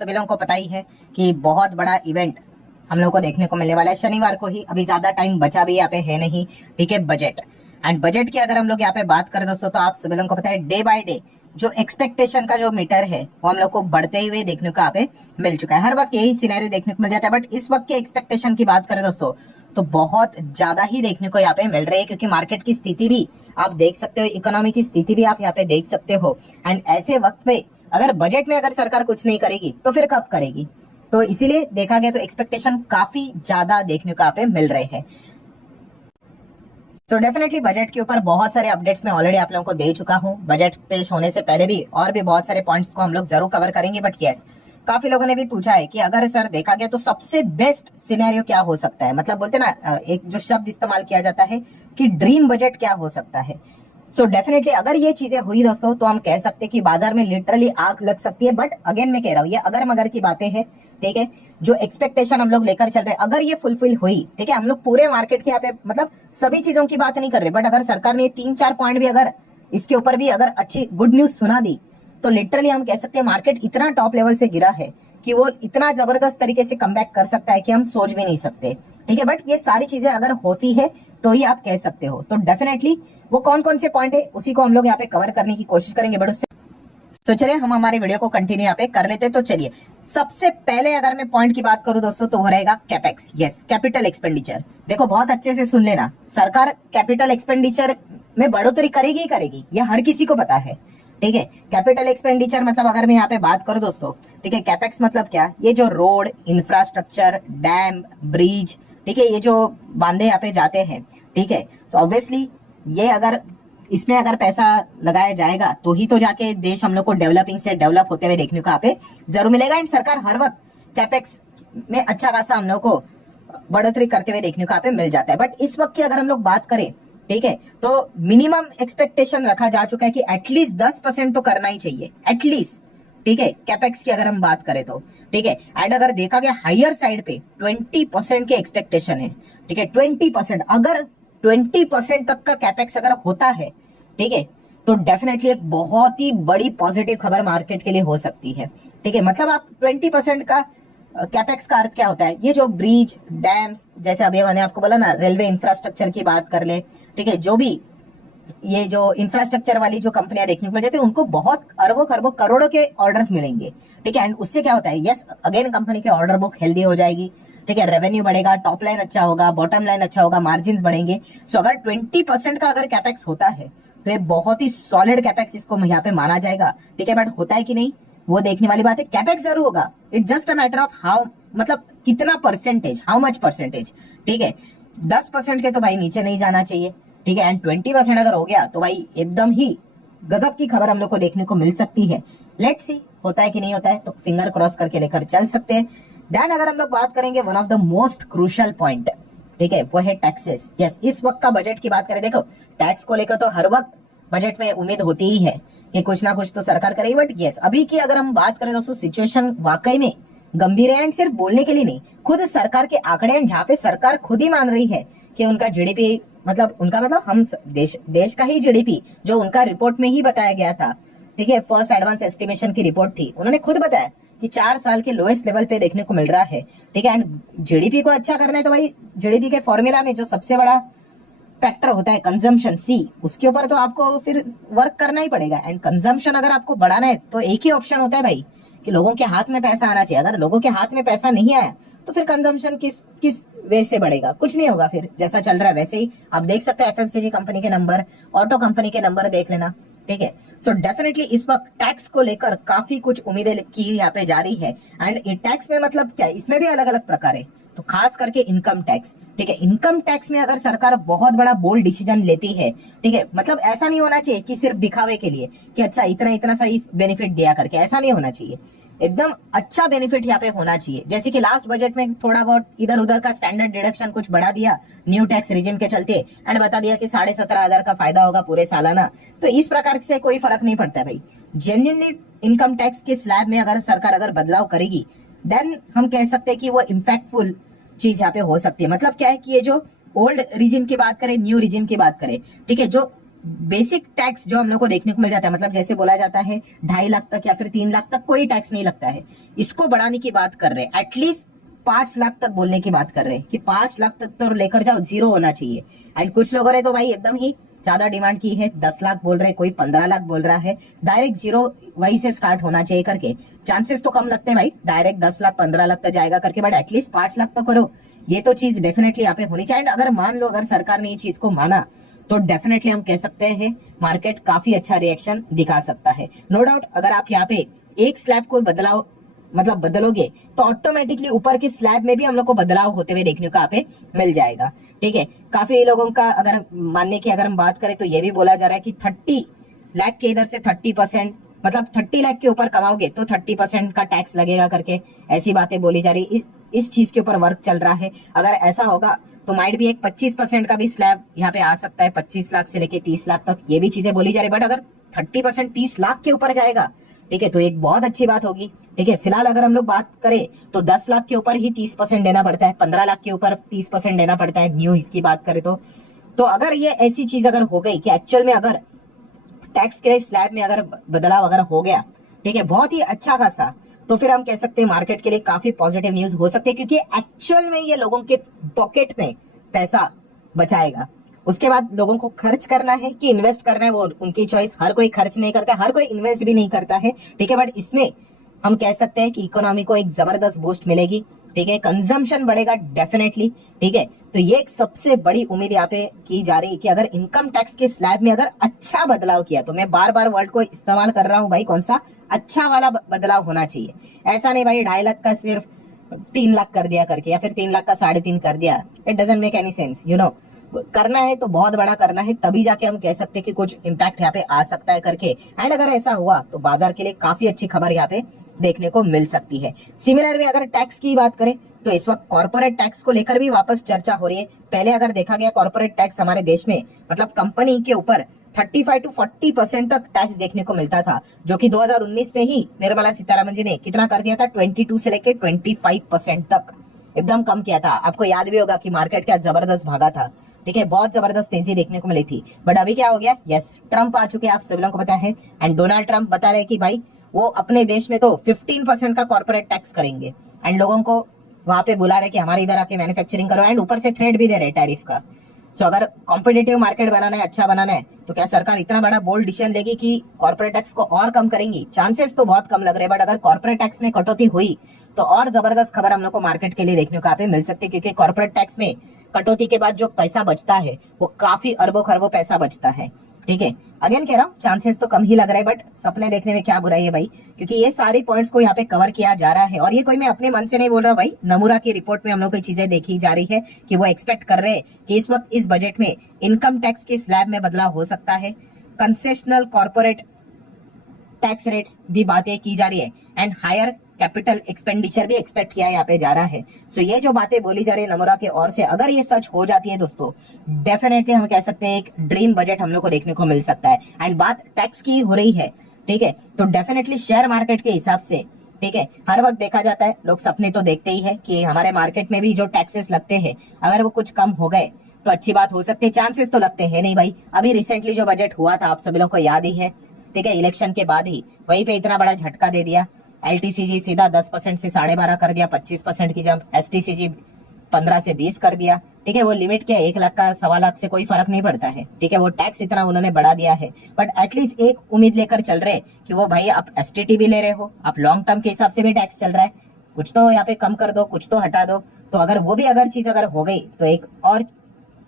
सभी लोगों को पता ही है कि बहुत बड़ा इवेंट हम लोग को देखने को मिलने वाला है शनिवार को ही। अभी ज्यादा टाइम बचा भी यहाँ पे है नहीं, ठीक है। बजट एंड बजट की अगर हम लोग यहाँ पे बात करें दोस्तों, तो आप सभी लोगों को पता है डे बाय डे जो एक्सपेक्टेशन का जो मीटर है वो हम लोग को बढ़ते हुए देखने को यहाँ पे मिल चुका है। हर वक्त यही सिनेरियो देखने को मिल जाता है, बट इस वक्त के एक्सपेक्टेशन की बात करें दोस्तों तो बहुत ज्यादा ही देखने को यहाँ पे मिल रही है, क्योंकि मार्केट की स्थिति भी आप देख सकते हो, इकोनॉमी की स्थिति भी आप यहाँ पे देख सकते हो। एंड ऐसे वक्त पे अगर बजट में अगर सरकार कुछ नहीं करेगी तो फिर कब करेगी? तो इसीलिए देखा गया तो एक्सपेक्टेशन काफी ज्यादा देखने को यहाँ पे मिल रहे हैं। तो डेफिनेटली बजट के ऊपर बहुत सारे अपडेट्स मैं ऑलरेडी आप लोगों को दे चुका हूँ। बजट पेश होने से पहले भी और भी बहुत सारे पॉइंट्स को हम लोग जरूर कवर करेंगे। बट यस, काफी लोगों ने भी पूछा है कि अगर सर देखा गया तो सबसे बेस्ट सिनेरियो क्या हो सकता है, मतलब बोलते ना एक जो शब्द इस्तेमाल किया जाता है कि ड्रीम बजट क्या हो सकता है। सो डेफिनेटली अगर ये चीजें हुई दोस्तों तो हम कह सकते हैं कि बाजार में लिटरली आग लग सकती है। बट अगेन मैं कह रहा हूँ, ये अगर मगर की बातें हैं, ठीक है। जो एक्सपेक्टेशन हम लोग लेकर चल रहे हैं अगर ये फुलफिल हुई, ठीक है, हम लोग पूरे मार्केट के यहाँ पे मतलब सभी चीजों की बात नहीं कर रहे, बट अगर सरकार ने 3-4 पॉइंट भी अगर इसके ऊपर भी अगर अच्छी गुड न्यूज सुना दी तो लिटरली हम कह सकते हैं मार्केट इतना टॉप लेवल से गिरा है कि वो इतना जबरदस्त तरीके से कमबैक कर सकता है कि हम सोच भी नहीं सकते, ठीक है। बट ये सारी चीजें अगर होती है तो ही आप कह सकते हो। तो डेफिनेटली वो कौन कौन से पॉइंट है उसी को हम लोग यहाँ पे कवर करने की कोशिश करेंगे। बट उससे तो चलिए हम हमारे वीडियो को कंटिन्यू यहाँ पे कर लेते हैं। तो चलिए सबसे पहले अगर मैं पॉइंट की बात करूं दोस्तों तो वो रहेगा कैपेक्स, यस, कैपिटल एक्सपेंडिचर। देखो बहुत अच्छे से सुन लेना, सरकार कैपिटल एक्सपेंडिचर में बढ़ोतरी करेगी ही करेगी, यह हर किसी को पता है, ठीक है। कैपिटल एक्सपेंडिचर मतलब अगर मैं यहाँ पे बात करूं दोस्तों, ठीक है, कैपेक्स मतलब क्या, ये जो रोड, इंफ्रास्ट्रक्चर, डैम, ब्रिज, ठीक है, ये जो बांधे यहाँ पे जाते हैं, ठीक है। सो ऑब्वियसली ये अगर इसमें अगर पैसा लगाया जाएगा तो ही तो जाके देश हम लोग को डेवलपिंग से डेवलप होते हुए देखने को यहाँ पे जरूर मिलेगा। एंड सरकार हर वक्त कैपेक्स में अच्छा खासा हम लोग को बढ़ोतरी करते हुए देखने को यहाँ पे मिल जाता है। बट इस वक्त की अगर हम लोग बात करें, ठीक है, तो मिनिमम एक्सपेक्टेशन रखा जा चुका है कि एटलीस्ट 10% तो करना ही चाहिए, एटलीस्ट, ठीक है, कैपेक्स की अगर हम बात करें तो, ठीक है। एंड अगर देखा गया हायर साइड पे 20% के एक्सपेक्टेशन है, ठीक है, 20%, अगर 20% तक का कैपेक्स अगर होता है, ठीक है, तो डेफिनेटली एक बहुत ही बड़ी पॉजिटिव खबर मार्केट के लिए हो सकती है, ठीक है। मतलब आप 20% का कैपेक्स का अर्थ क्या होता है, ये जो ब्रिज, डैम्स, जैसे अभी मैंने आपको बोला ना, रेलवे इंफ्रास्ट्रक्चर की बात कर ले, ठीक है, जो भी ये जो इंफ्रास्ट्रक्चर वाली जो कंपनियां देखने को मिल जाती है उनको बहुत अरबों खरबों करोड़ों के ऑर्डर्स मिलेंगे, ठीक है। एंड उससे क्या होता है, यस, अगेन कंपनी की ऑर्डर बुक हेल्दी हो जाएगी, ठीक है, रेवेन्यू बढ़ेगा, टॉप लाइन अच्छा होगा, बॉटम लाइन अच्छा होगा, मार्जिन बढ़ेंगे। सो अगर 20% का अगर कैपेक्स होता है तो ये बहुत ही सॉलिड कैपेक्स इसको यहाँ पे माना जाएगा, ठीक है। बट होता है कि नहीं वो देखने वाली बात है। कैपेक्स जरूर होगा, it's just a matter of how, मतलब कितना परसेंटेज, हाउ मच परसेंटेज, ठीक है। 10% के तो भाई नीचे नहीं जाना चाहिए, ठीक है। एंड 20% अगर हो गया तो भाई एकदम ही गजब की खबर हम लोग को देखने को मिल सकती है। लेट्स सी होता है कि नहीं होता है, तो फिंगर क्रॉस करके लेकर चल सकते हैं। देन अगर हम लोग बात करेंगे one of the most crucial point, ठीक है, वो है टैक्सेस। यस, इस वक्त का बजट की बात करें, देखो टैक्स को लेकर तो हर वक्त बजट में उम्मीद होती ही है कि कुछ ना कुछ तो सरकार करेगी। बट यस, अभी की अगर हम बात करें दोस्तों, सिचुएशन वाकई में गंभीर है। एंड सिर्फ बोलने के लिए नहीं, खुद सरकार के आंकड़े हैं जहाँ पे सरकार खुद ही मान रही है कि उनका जीडीपी, मतलब उनका मतलब हम देश का ही जीडीपी जो उनका रिपोर्ट में ही बताया गया था, ठीक है, फर्स्ट एडवांस एस्टिमेशन की रिपोर्ट थी, उन्होंने खुद बताया कि 4 साल के लोएस्ट लेवल पे देखने को मिल रहा है, ठीक है। एंड जीडीपी को अच्छा करना है तो भाई जीडीपी के फॉर्मूला में जो सबसे बड़ा फैक्टर होता है कंजम्पशन, सी, उसके ऊपर तो आपको फिर वर्क करना ही पड़ेगा। एंड कंजम्पशन अगर आपको बढ़ाना है तो एक ही ऑप्शन होता है भाई कि लोगों के हाथ में पैसा आना चाहिए। अगर लोगों के हाथ में पैसा नहीं आया तो फिर कंजम्पशन किस वे से बढ़ेगा, कुछ नहीं होगा। फिर जैसा चल रहा है वैसे ही आप देख सकते हैं, एफएमसीजी कंपनी के नंबर, ऑटो कंपनी के नंबर देख लेना, ठीक है। सो डेफिनेटली इस वक्त टैक्स को लेकर काफी कुछ उम्मीदें की यहाँ पे जा रही है। एंड टैक्स में मतलब क्या, इसमें भी अलग अलग प्रकार है, तो खास करके इनकम टैक्स, ठीक है। इनकम टैक्स में अगर सरकार बहुत बड़ा बोल्ड डिसीजन लेती है, ठीक है, मतलब ऐसा नहीं होना चाहिए कि सिर्फ दिखावे के लिए कि अच्छा इतना इतना सही बेनिफिट दिया करके, ऐसा नहीं होना चाहिए। एकदम अच्छा बेनिफिट यहाँ पे होना चाहिए। जैसे कि लास्ट बजट में थोड़ा बहुत इधर उधर का स्टैंडर्ड डिडक्शन कुछ बढ़ा दिया न्यू टैक्स रिजिम के चलते, एंड बता दिया कि 17,500 का फायदा होगा पूरे सालाना, तो इस प्रकार से कोई फर्क नहीं पड़ता है भाई। जेन्युइनली इनकम टैक्स के स्लैब में अगर सरकार अगर बदलाव करेगी देन हम कह सकते हैं कि वो इम्पैक्टफुल चीज यहाँ पे हो सकती है। मतलब क्या है कि ये जो ओल्ड रिजिम की बात करें, न्यू रिजिम की बात करें, ठीक है, जो बेसिक टैक्स जो हम लोग को देखने को मिल जाता है, मतलब जैसे बोला जाता है 2.5 लाख तक या फिर 3 लाख तक कोई टैक्स नहीं लगता है, इसको बढ़ाने की बात कर रहे हैं। एटलीस्ट 5 लाख तक बोलने की बात कर रहे हैं कि 5 लाख तक तो लेकर जाओ, 0 होना चाहिए। एंड कुछ लोगों ने तो भाई एकदम ही ज्यादा डिमांड की है, 10 लाख बोल रहे, कोई 15 लाख बोल रहा है, डायरेक्ट 0 वही से स्टार्ट होना चाहिए करके। चांसेस तो कम लगते हैं भाई, डायरेक्ट 10 लाख 15 लाख तक जाएगा करके, बट एटलीस्ट 5 लाख तो करो। ये तो चीज डेफिनेटली यहाँ पे होनी चाहिए। अगर मान लो अगर सरकार ने ये चीज को माना तो डेफिनेटली हम कह सकते हैं मार्केट काफी अच्छा रिएक्शन दिखा सकता है। नो डाउट अगर आप यहाँ पे एक स्लैब को बदलाव मतलब बदलोगे तो ऑटोमेटिकली ऊपर के स्लैब में भी हम लोग को बदलाव होते हुए देखने को यहाँ पे मिल जाएगा। ठीक है, काफी लोगों का अगर मानने की अगर हम बात करें तो ये भी बोला जा रहा है कि 30 लाख के इधर से 30%, मतलब 30 लाख के ऊपर कमाओगे तो 30% का टैक्स लगेगा करके ऐसी बातें बोली जा रही। इस चीज के ऊपर वर्क चल रहा है। अगर ऐसा होगा तो माइट भी एक 25% का भी स्लैब यहाँ पे आ सकता है, 25 लाख से लेके 30 लाख तक, ये भी चीजें बोली जा रही। बट अगर 30% 30 लाख के ऊपर जाएगा, ठीक है, तो एक बहुत अच्छी बात होगी। ठीक है, फिलहाल अगर हम लोग बात करें तो 10 लाख के ऊपर ही 30% देना पड़ता है, 15 लाख के ऊपर 30% देना पड़ता है, न्यू इसकी बात करें तो अगर ये ऐसी चीज अगर हो गई कि एक्चुअल में अगर टैक्स के स्लैब में अगर बदलाव अगर हो गया, ठीक है, बहुत ही अच्छा खासा, तो फिर हम कह सकते हैं मार्केट के लिए काफी पॉजिटिव न्यूज हो सकती है, क्योंकि एक्चुअल में ये लोगों के पॉकेट में पैसा बचाएगा। उसके बाद लोगों को खर्च करना है कि इन्वेस्ट करना है वो उनकी चॉइस। हर कोई खर्च नहीं करता, हर कोई इन्वेस्ट भी नहीं करता है। ठीक है, बट इसमें हम कह सकते हैं कि इकोनॉमी को एक जबरदस्त बूस्ट मिलेगी। ठीक है, कंजम्पशन बढ़ेगा डेफिनेटली। ठीक है, तो ये एक सबसे बड़ी उम्मीद यहाँ पे की जा रही है कि अगर इनकम टैक्स के स्लैब में अगर अच्छा बदलाव किया, तो मैं बार बार वर्ड को इस्तेमाल कर रहा हूं भाई, कौन सा अच्छा वाला बदलाव होना चाहिए। ऐसा नहीं भाई 2.5 लाख का सिर्फ 3 लाख कर दिया करके, या फिर 3 लाख का 3.5 कर दिया। It doesn't make any sense, you know. करना है तो बहुत बड़ा करना है, तभी जाके हम कह सकते हैं कि कुछ इम्पैक्ट यहाँ पे आ सकता है करके। एंड अगर ऐसा हुआ तो बाजार के लिए काफी अच्छी खबर यहाँ पे देखने को मिल सकती है। सिमिलर में अगर टैक्स की बात करें तो इस वक्त कॉर्पोरेट टैक्स को लेकर भी वापस चर्चा हो रही है। पहले अगर देखा गया कॉर्पोरेट टैक्स हमारे देश में, मतलब कंपनी के ऊपर 35 to 40% तक टैक्स देखने को मिलता था, जो कि 2019 में ही निर्मला सीतारमण जी ने कितना कर दिया था, 22 से लेकर 25% तक एकदम कम किया था। आपको याद भी होगा कि मार्केट क्या जबरदस्त भागा था। ठीक है, बहुत जबरदस्त तेजी देखने को मिली थी। बट अभी क्या हो गया, यस, ट्रम्प आ चुके हैं, आप सभी लोगों को पता है। एंड डोनाल्ड ट्रम्प बता रहे कि भाई वो अपने देश में तो 15% का कॉर्पोरेट टैक्स करेंगे, एंड लोगों को वहां पे बुला रहे कि हमारे इधर आके मैन्युफैक्चरिंग करो, एंड ऊपर से थ्रेट भी दे रहे टैरिफ का। सो अगर कॉम्पिटेटिव मार्केट बनाना है, अच्छा बनाना है, तो क्या सरकार इतना बड़ा बोल्ड डिसीजन लेगी कि कॉर्पोरेट टैक्स को और कम करेंगी? चांसेस तो बहुत कम लग रहे हैं। बट अगर कॉर्पोरेट टैक्स में कटौती हुई तो और जबरदस्त खबर हम लोग को मार्केट के लिए देखने को यहाँ पे मिल सकती है, क्योंकि कॉर्पोरेट टैक्स में कटौती के बाद जो पैसा बचता है वो काफी अरबों खरबों पैसा बचता है। ठीक है, अगेन कह रहा हूँ चांसेस तो कम ही लग रहे हैं, बट सपने देखने में क्या बुराई है भाई, क्योंकि ये सारी पॉइंट्स को यहाँ पे कवर किया जा रहा है। और ये कोई मैं अपने मन से नहीं बोल रहा भाई, नमूरा की रिपोर्ट में हम लोग को चीजें देखी जा रही है कि वो एक्सपेक्ट कर रहे हैं कि इस वक्त इस बजट में इनकम टैक्स के स्लैब में बदलाव हो सकता है, कंसेशनल कॉर्पोरेट टैक्स रेट्स भी बातें की जा रही है, एंड हायर कैपिटल एक्सपेंडिचर भी एक्सपेक्ट किया यहाँ पे जा रहा है। सो ये जो बातें बोली जा रही है नमूरा के ओर से, अगर ये सच हो जाती है दोस्तों, डेफिनेटली हम कह सकते हैं एक ड्रीम बजट हम लोग को देखने को मिल सकता है। एंड बात टैक्स की हो रही है, ठीक है, तो डेफिनेटली शेयर मार्केट के हिसाब से, ठीक है, हर वक्त देखा जाता है, लोग सपने तो देखते ही है कि हमारे मार्केट में भी जो टैक्सेस लगते हैं अगर वो कुछ कम हो गए तो अच्छी बात हो सकती है। चांसेस तो लगते हैं नहीं भाई। अभी रिसेंटली जो बजट हुआ था आप सभी लोगों को याद ही है, ठीक है, इलेक्शन के बाद ही वहीं पे इतना बड़ा झटका दे दिया। LTCG सीधा 10% से 12.5 कर दिया, 25% की जंप, STCG 15 से 20 कर दिया। ठीक है, वो लिमिट क्या है, 1 लाख का 1.25 लाख से कोई फर्क नहीं पड़ता है। ठीक है, वो टैक्स इतना उन्होंने बढ़ा दिया है, बट एटलीस्ट एक उम्मीद लेकर चल रहे कि वो भाई आप STT भी ले रहे हो, आप लॉन्ग टर्म के हिसाब से भी टैक्स चल रहा है, कुछ तो यहाँ पे कम कर दो, कुछ तो हटा दो। तो अगर वो भी अगर चीज अगर हो गई तो एक और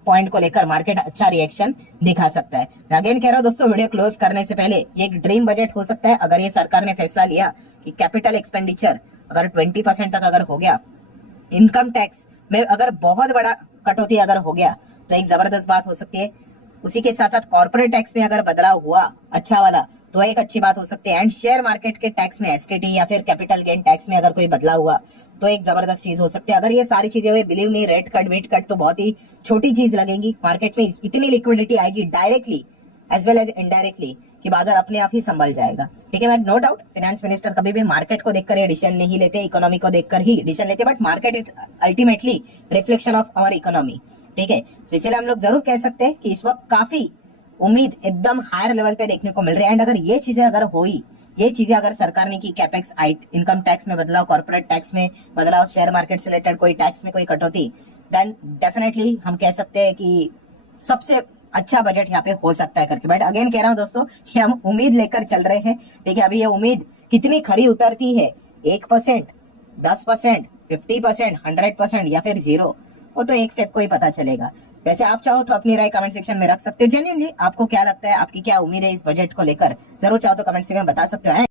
पॉइंट को लेकर मार्केट अच्छा रिएक्शन दिखा सकता है। मैं अगेन कह रहा हूं दोस्तों, वीडियो क्लोज करने से पहले ये एक ड्रीम बजट हो सकता है अगर ये सरकार ने फैसला लिया कि कैपिटल एक्सपेंडिचर अगर 20% तक अगर हो गया, इनकम टैक्स में अगर बहुत बड़ा कटौती अगर हो गया तो एक जबरदस्त बात हो सकती है। उसी के साथ साथ कॉर्पोरेट टैक्स में अगर बदलाव हुआ अच्छा वाला तो एक अच्छी बात हो सकती है। एंड शेयर मार्केट के टैक्स में STT या फिर कैपिटल गेन टैक्स में अगर कोई बदलाव हुआ तो एक जबरदस्त चीज हो सकती है। अगर ये सारी चीजें हुई, believe me, rate cut weight cut तो बहुत ही छोटी चीज लगेंगी। मार्केट में इतनी लिक्विडिटी आएगी directly as well as indirectly कि बाजार अपने आप ही संभल जाएगा। ठीक है, but no doubt finance minister कभी भी मार्केट को देखकर ये डिसीजन नहीं लेते, इकोनॉमी को देखकर ही डिसीजन लेते, but market is ultimately reflection of our economy. ठीक है, इसलिए हम लोग जरूर कह सकते हैं कि इस वक्त काफी उम्मीद एकदम हायर लेवल पे देखने को मिल रही है। एंड अगर ये चीजें अगर हुई, ये चीजें अगर सरकार ने की, कैपेक्स, इनकम टैक्स में बदलाव, कॉर्पोरेट टैक्स में बदलाव, शेयर मार्केट से रिलेटेड कोई टैक्स में कोई कटौती, देन डेफिनेटली हम कह सकते हैं कि सबसे अच्छा बजट यहाँ पे हो सकता है करके। बट अगेन कह रहा हूँ दोस्तों कि हम उम्मीद लेकर चल रहे हैं, ठीक है। अभी ये उम्मीद कितनी खरी उतरती है, 1%, 10%, 50%, 100% या फिर 0, वो तो 1 फेब को ही पता चलेगा। वैसे आप चाहो तो अपनी राय कमेंट सेक्शन में रख सकते हो। जेन्युइनली आपको क्या लगता है, आपकी क्या उम्मीद है इस बजट को लेकर, जरूर चाहो तो कमेंट सेक्शन में बता सकते हो।